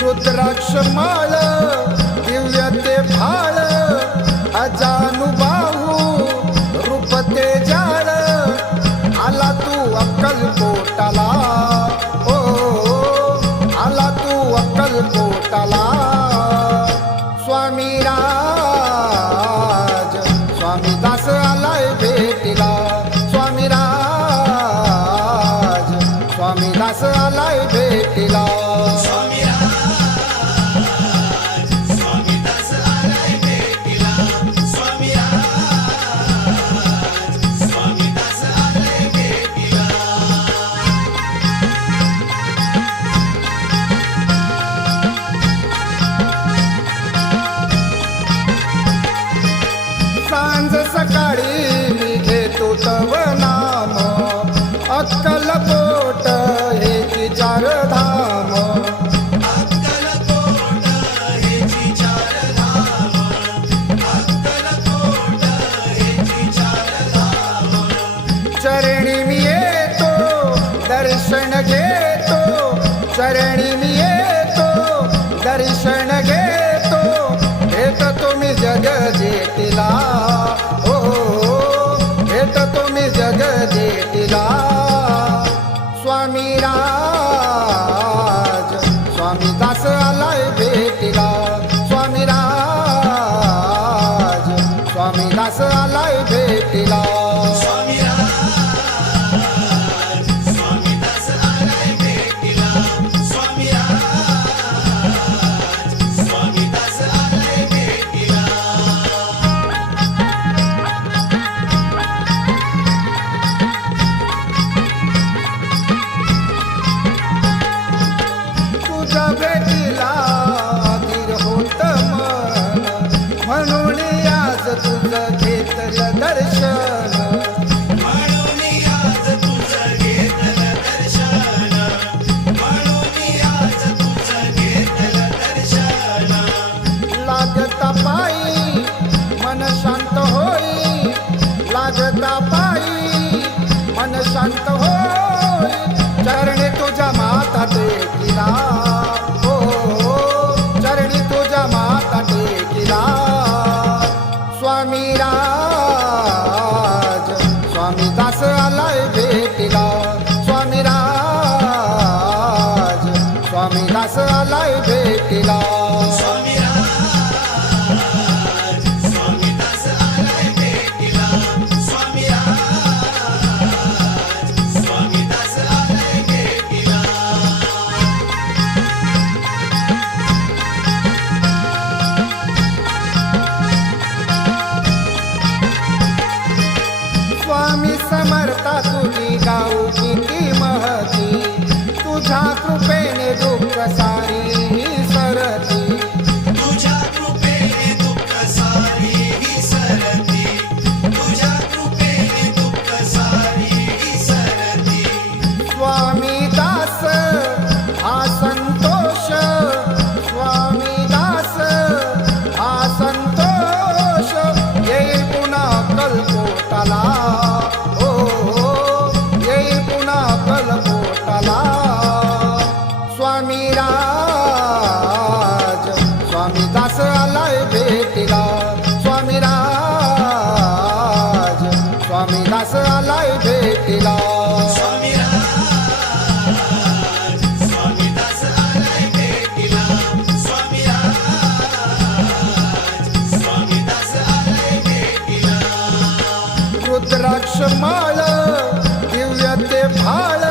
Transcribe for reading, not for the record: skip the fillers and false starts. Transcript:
रुद्राक्ष माळ दिव्य ते भाळ अजानुबाहू रूप ते जाळ आला तू अक्कलकोटाला ओ आला तू अक्कलकोटाला स्वामी राज स्वामी दास आलाय भेटीला स्वामी राज स्वामी दास आलाय भेटीला सांज सकाळी मी घेतो तव नाम अक्कलकोट हे चार धाम अक्कलकोट हे चार धाम अक्कलकोट हे चार धाम चरणी मी येतो दर्शन घेतो चरणी मी येतो दर्शन घेतो भेटतो मी जग जेटीला हो भेटतो मी जग जेटीला स्वामी राज स्वामी दास आलाय भेटीला स्वामी राज स्वामी दास आलाय भेटीला स्वामी राज स्वामी दास आलाय भेटीला स्वामी राज स्वामी दास आलाय भेटीला तुझ्या भेटीला धीर होत मन म्हणून आज तुझं घेतलं दर्शन म्हणून आज तुझं घेतलं दर्शन म्हणून आज तुझं घेतलं दर्शन लागता पायी मन शांत होई लागता पायी मन शांत होई चरणी तुझ्या माता टेकिला हो चरणी तुझ्या माता टेकिला स्वामी राज स्वामी दास आलाय भेटीला स्वामी राज स्वामी दास आलाय भेटीला स्वामी राज स्वामी दास आलाय भेटीला स्वामी राज स्वामी दास आलाय भेटीला स्वामी समर्था तुझी गाऊ किती महती तुझ्या कृपेने दुःख सारी सरती तुझ्या कृपेने दुःख सारी विसरती तुझ्या कृपेने दुःख सारी विसरती स्वामी दास हा संतोष स्वामी दास हा संतोष येईल पुन्हा अक्कलकोटाला हो येईल पुन्हा अक्कलकोटाला स्वामी राज स्वामी दास आलाय भेटीला स्वामी राज स्वामी दास आलाय भेटीला स्वामी राज स्वामी दास आलाय भेटीला स्वामी राज स्वामी दास आलाय भेटीला रुद्राक्ष माळ दिव्य ते भाळ